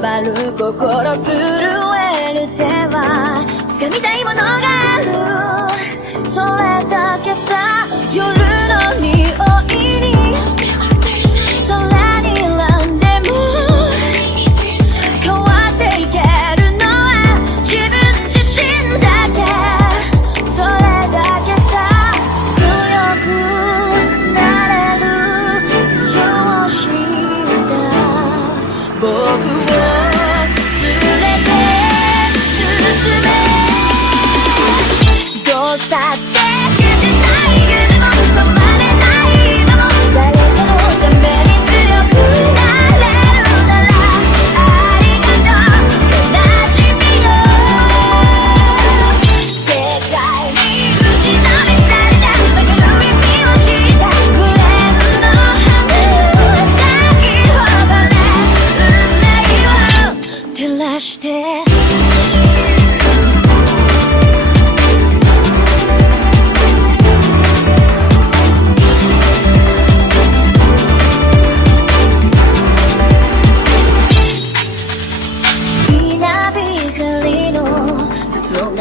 回る心震える手は掴みたいものがある、それだけさ。夜の匂いに空に選んでも変わっていけるのは自分自身だけ、それだけさ。強くなれる理由を知った僕を連れて進め、どうしたって消せない夢も止まれない今も、誰かのために強くなれるならありがとう悲しみよ。世界に打ちのめされた曲がる意味を知ったグレーの花を咲き誇れ運命を照らして、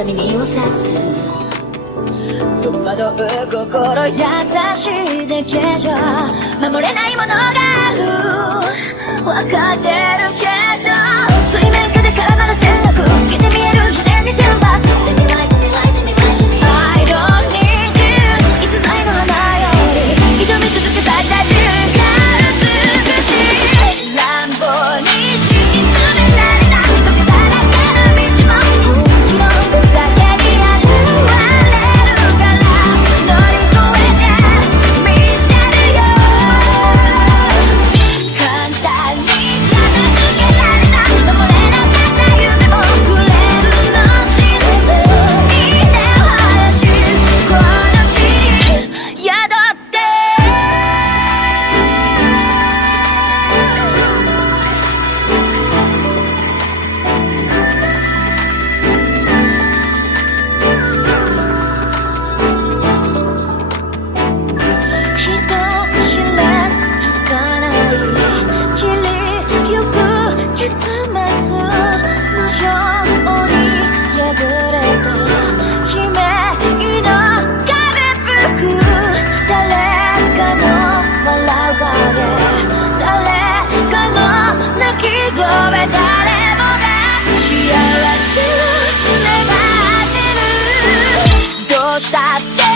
耳を刺す戸惑う心優しいだけじゃ守れないものがある、分かってるけど水面下で絡まる戦略透けて見える偽善に天罰 I don't need you いつぞやの花より挑み続け咲いた自分が美しい乱暴に敷き詰められた時だらけの道も誰もが幸せを願ってる、どうしたって